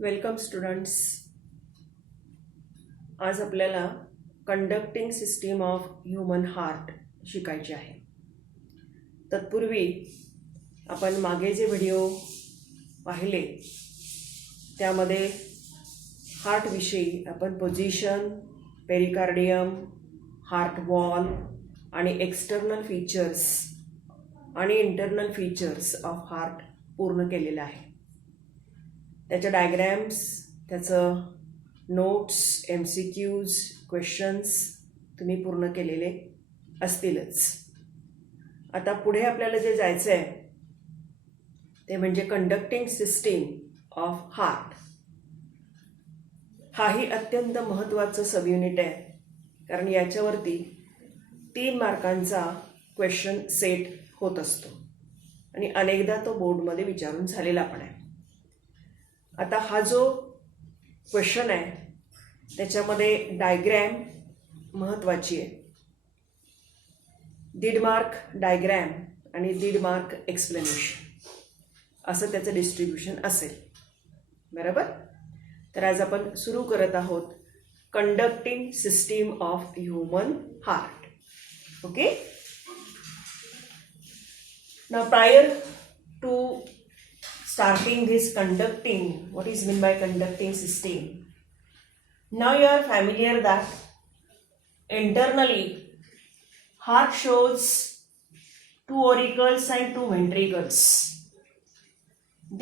Welcome students. आज आपल्याला conducting system of human heart शिकायचे आहे. तत्पूर्वी आपण मागे जे व्हिडिओ पाहिले त्यामध्ये हार्टविषयी आपण पोझिशन, पेरिकार्डियम, हार्ट वॉल आणि एक्सटर्नल फीचर्स आणि इंटरनल फीचर्स ऑफ हार्ट पूर्ण केलेलं आहे. त्याच्या डायग्रॅम्स, त्याचं नोट्स, MCQs, क्वेश्चन्स तुम्ही पूर्ण केलेले असतीलच. आता पुढे आपल्याला जे जायचं आहे ते म्हणजे कंडक्टिंग सिस्टीम ऑफ हार्ट. हाही अत्यंत महत्त्वाचं सबयुनिट आहे, कारण याच्यावरती 3 मार्कांचा क्वेश्चन सेट होत असतो आणि अनेकदा तो बोर्डमध्ये विचारून झालेला पण आहे. आता हा जो क्वेश्चन आहे त्याच्यामध्ये डायग्रॅम महत्त्वाची आहे. 1.5 मार्क डायग्रॅम आणि 1.5 मार्क एक्सप्लेनेशन असं त्याचं डिस्ट्रीब्युशन असेल. बरोबर. तर आज आपण सुरू करत आहोत conducting system of human heart. Okay. Now prior to starting this conducting, what is meant by conducting system? Now you are familiar that internally heart shows 2 auricles and 2 ventricles.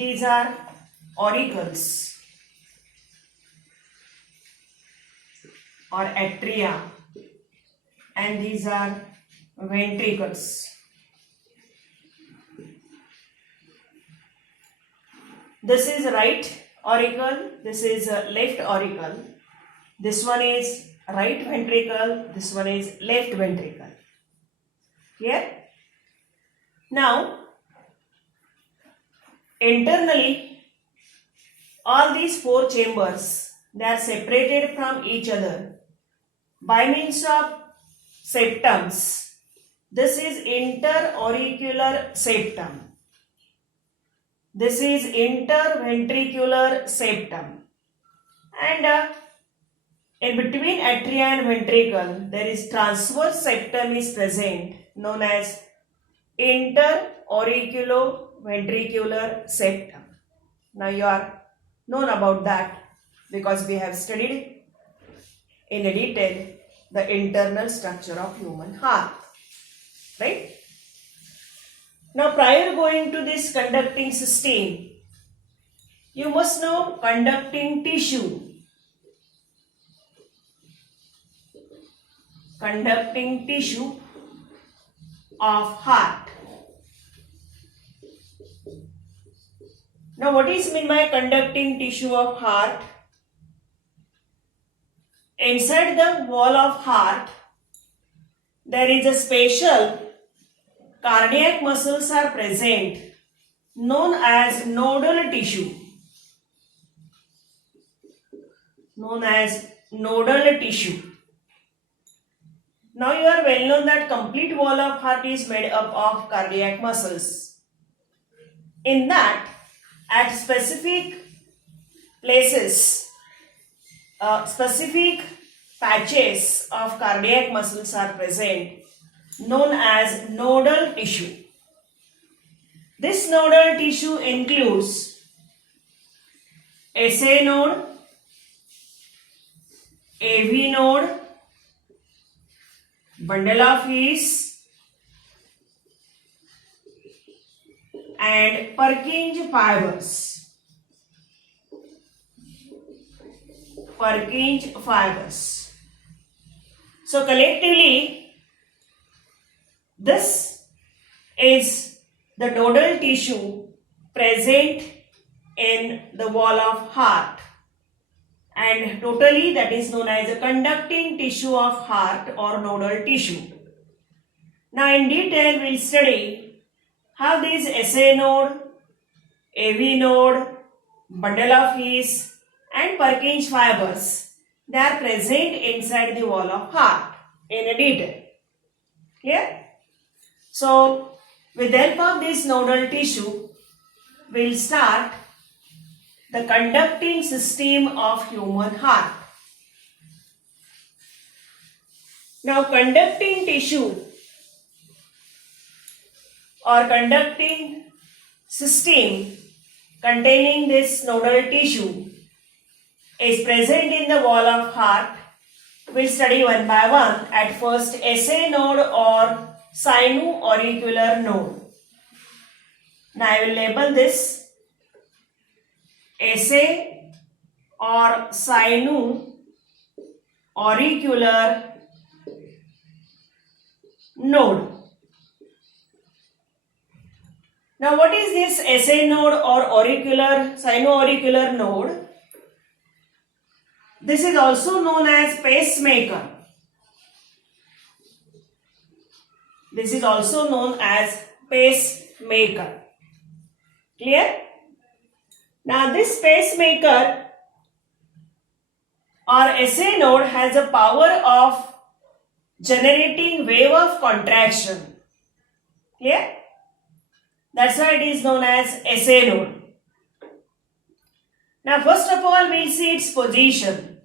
These are auricles or atria and these are ventricles. This is right auricle, this is left auricle. This one is right ventricle, this one is left ventricle. Clear? Now, internally, all these 4 chambers, they are separated from each other by means of septums. This is interauricular septum. This is interventricular septum, and in between atria and ventricle there is transverse septum is present, known as interauriculoventricular septum. Now you are known about that because we have studied in detail the internal structure of human heart, right? Now, prior going to this conducting system, you must know conducting tissue. Conducting tissue of heart. Now, what is meant by conducting tissue of heart? Inside the wall of heart, there is a special cardiac muscles are present, known as nodal tissue. Known as nodal tissue. Now you are well known that complete wall of heart is made up of cardiac muscles. In that, at specific places, specific patches of cardiac muscles are present, known as nodal tissue. This nodal tissue includes SA node, AV node, bundle of His, and Purkinje fibers. Purkinje fibers. So collectively, this is the nodal tissue present in the wall of heart, and totally that is known as the conducting tissue of heart or nodal tissue. Now in detail we'll study how these SA node, AV node, bundle of His and Purkinje fibers, they are present inside the wall of heart in a detail. Clear? So, with the help of this nodal tissue, we'll start the conducting system of human heart. Now, conducting tissue or conducting system containing this nodal tissue is present in the wall of heart. We'll study one by one. At first, SA node or sino-auricular node. Now I will label this SA or sino-auricular node. Now what is this SA node or sino-auricular node? This is also known as pacemaker. This is also known as pacemaker. Clear? Now this pacemaker or SA node has a power of generating wave of contraction. Clear? That's why it is known as SA node. Now first of all, we'll see its position,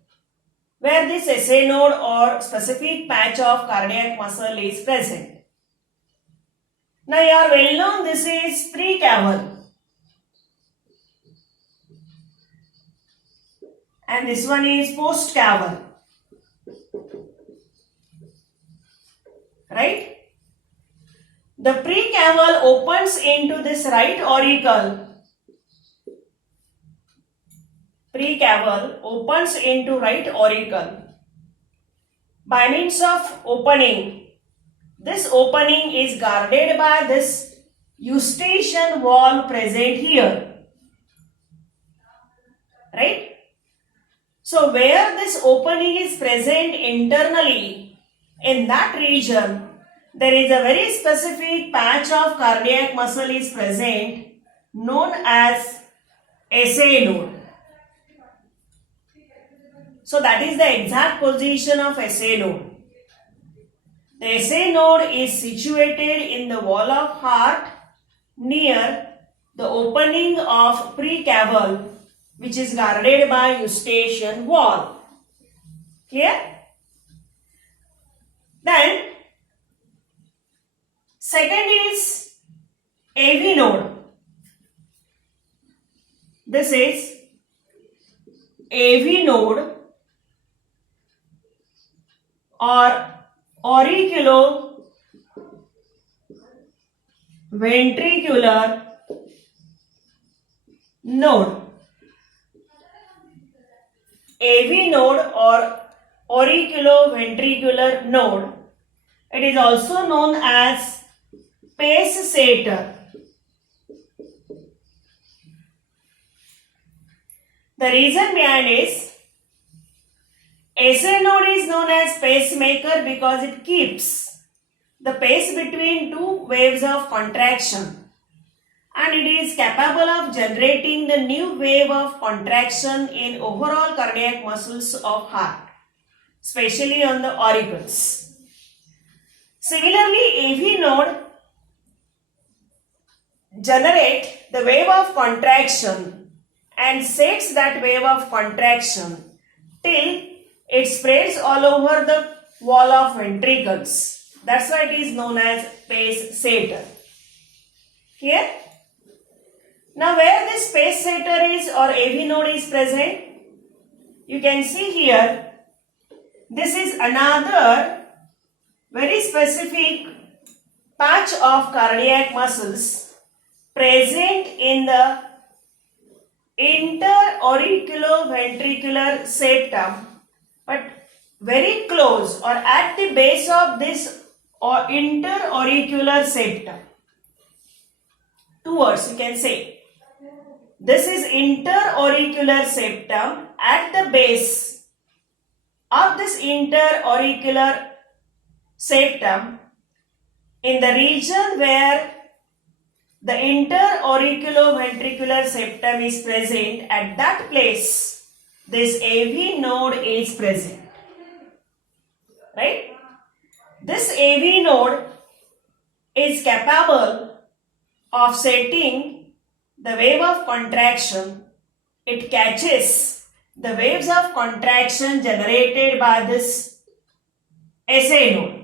where this SA node or specific patch of cardiac muscle is present. Now you are well known, this is precaval. And this one is postcaval. Right? The precaval opens into this right auricle. Precaval opens into right auricle by means of opening. This opening is guarded by this eustachian wall present here. Right? So where this opening is present internally, in that region, there is a very specific patch of cardiac muscle is present known as SA node. So that is the exact position of SA node. The SA node is situated in the wall of heart near the opening of precaval, which is guarded by eustachian wall. Clear? Then second is AV node. This is AV node or auriculoventricular node. AV node or auriculoventricular node. It is also known as pacesetter. The reason behind is SA node is known as pacemaker because it keeps the pace between two waves of contraction, and it is capable of generating the new wave of contraction in overall cardiac muscles of heart, especially on the auricles. Similarly, AV node generate the wave of contraction and sets that wave of contraction till it spreads all over the wall of ventricles. That's why it is known as pacesetter. Here? Now where this pacesetter is or AV node is present, you can see here, this is another very specific patch of cardiac muscles present in the interauriculoventricular septum, but very close or at the base of this or interauricular septum. Two words you can say. This is interauricular septum. At the base of this interauricular septum, in the region where the interauriculoventricular septum is present, at that place this AV node is present. Right? This AV node is capable of setting the wave of contraction it catches the waves of contraction generated by this SA node.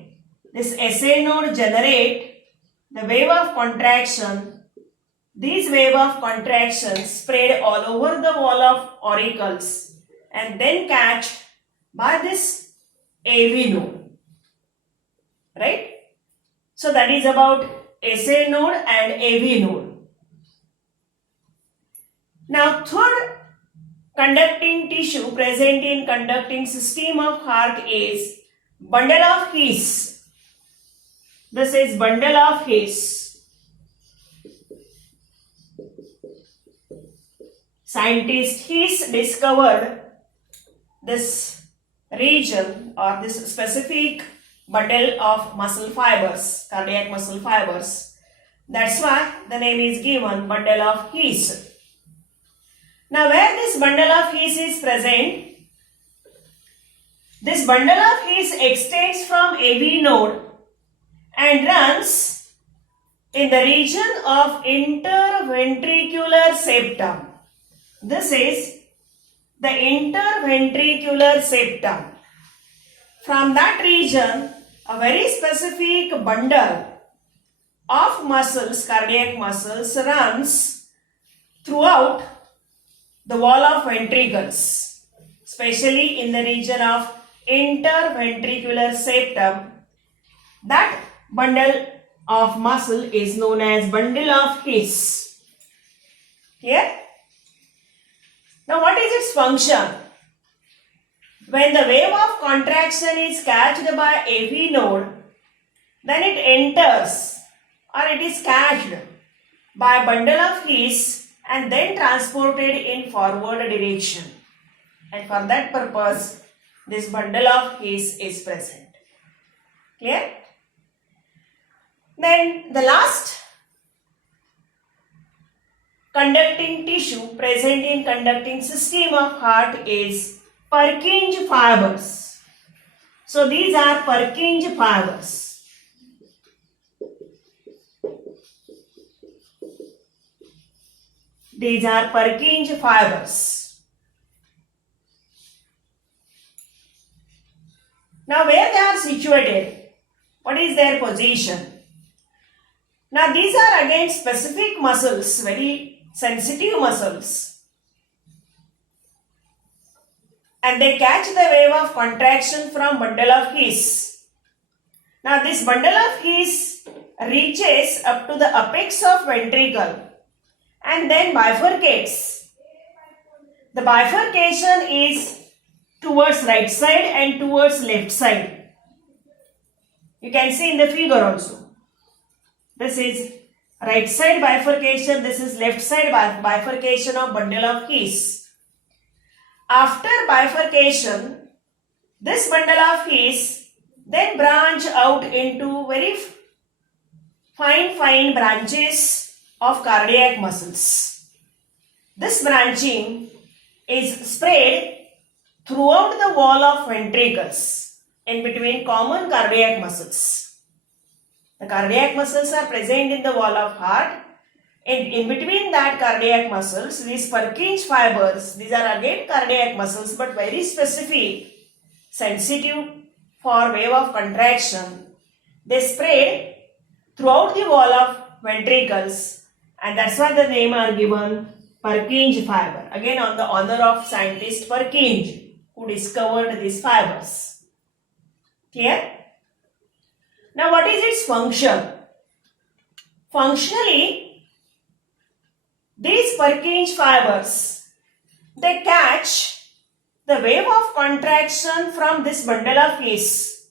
This SA node generate the wave of contraction. These wave of contraction spread all over the wall of auricles and then catch by this AV node. Right? So that is about SA node and AV node. Now third conducting tissue present in conducting system of heart is bundle of His. This is bundle of His. Scientist His discovered this region or this specific bundle of muscle fibers, cardiac muscle fibers. That's why the name is given bundle of His. Now where this bundle of His is present, this bundle of His extends from AV node and runs in the region of interventricular septum. This is the interventricular septum. From that region, a very specific bundle of muscles, cardiac muscles, runs throughout the wall of ventricles, especially in the region of interventricular septum. That bundle of muscle is known as bundle of His. Here? Now what is its function? When the wave of contraction is catched by AV node, then it enters or it is catched by bundle of His and then transported in forward direction. And for that purpose, this bundle of His is present. Clear? Then the last conducting tissue present in conducting system of heart is Purkinje fibers. So these are Purkinje fibers. These are Purkinje fibers. Now where they are situated? What is their position? Now these are again specific muscles, very sensitive muscles. And they catch the wave of contraction from bundle of His. Now this bundle of His reaches up to the apex of ventricle and then bifurcates. The bifurcation is towards right side and towards left side. You can see in the figure also. This is right side bifurcation, this is left side bifurcation of bundle of His. After bifurcation, this bundle of His then branch out into very fine branches of cardiac muscles. This branching is spread throughout the wall of ventricles in between common cardiac muscles. The cardiac muscles are present in the wall of heart, and in between that cardiac muscles, these Purkinje fibers, these are again cardiac muscles but very specific, sensitive for wave of contraction. They spread throughout the wall of ventricles, and that's why the name are given Purkinje fiber. Again on the honor of scientist Purkinje, who discovered these fibers. Clear? Now what is its function? Functionally, these Purkinje fibers, they catch the wave of contraction from this bundle of His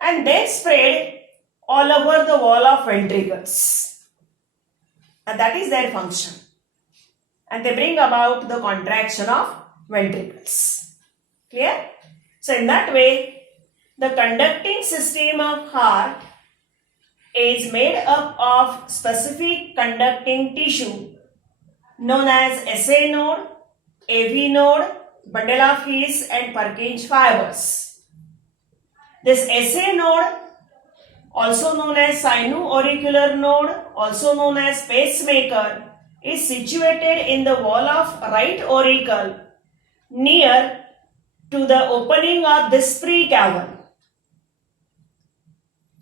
and then spread all over the wall of ventricles. And that is their function. And they bring about the contraction of ventricles. Clear? So in that way, the conducting system of heart is made up of specific conducting tissue known as SA node, AV node, bundle of His and Purkinje fibers. This SA node, also known as sino-auricular node, also known as pacemaker, is situated in the wall of right auricle near to the opening of this pre-cavern.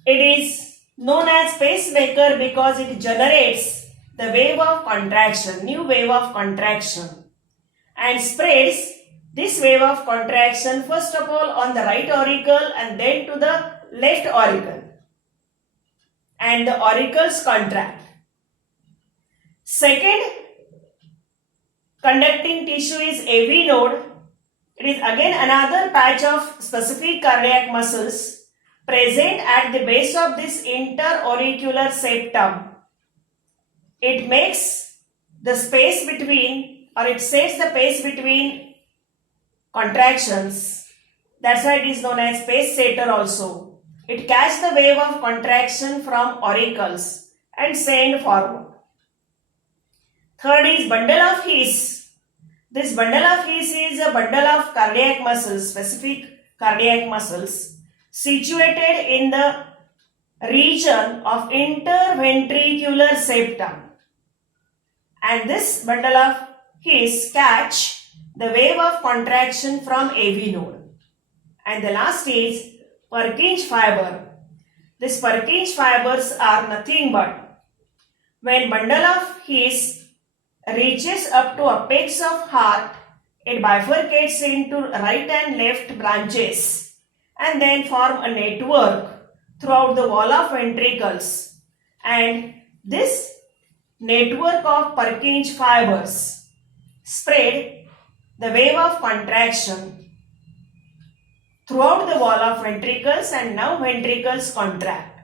It is known as pacemaker because it generates the wave of contraction, new wave of contraction, and spreads this wave of contraction first of all on the right auricle and then to the left auricle, and the auricles contract. Second conducting tissue is AV node. It is again another patch of specific cardiac muscles present at the base of this interauricular septum. It makes the space between, or it sets the pace between contractions. That's why it is known as pace setter also. It catches the wave of contraction from auricles and send forward. Third is bundle of His. This bundle of His is a bundle of cardiac muscles, specific cardiac muscles, situated in the region of interventricular septum. And this bundle of His catch the wave of contraction from AV node. And the last is Purkinje fiber. These Purkinje fibers are nothing but when bundle of His reaches up to apex of heart, it bifurcates into right and left branches and then form a network throughout the wall of ventricles, and this network of Purkinje fibers spread the wave of contraction throughout the wall of ventricles, and now ventricles contract.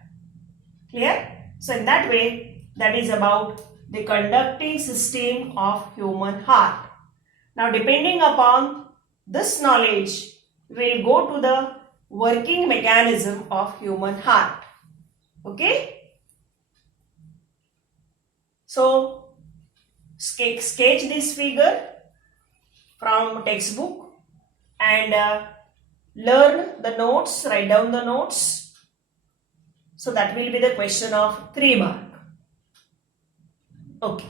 Clear? So in that way, that is about the conducting system of human heart. Now depending upon this knowledge, we will go to the working mechanism of human heart. Okay? So sketch this figure from textbook and learn the notes, write down the notes. So that will be the question of 3 mark. Okay.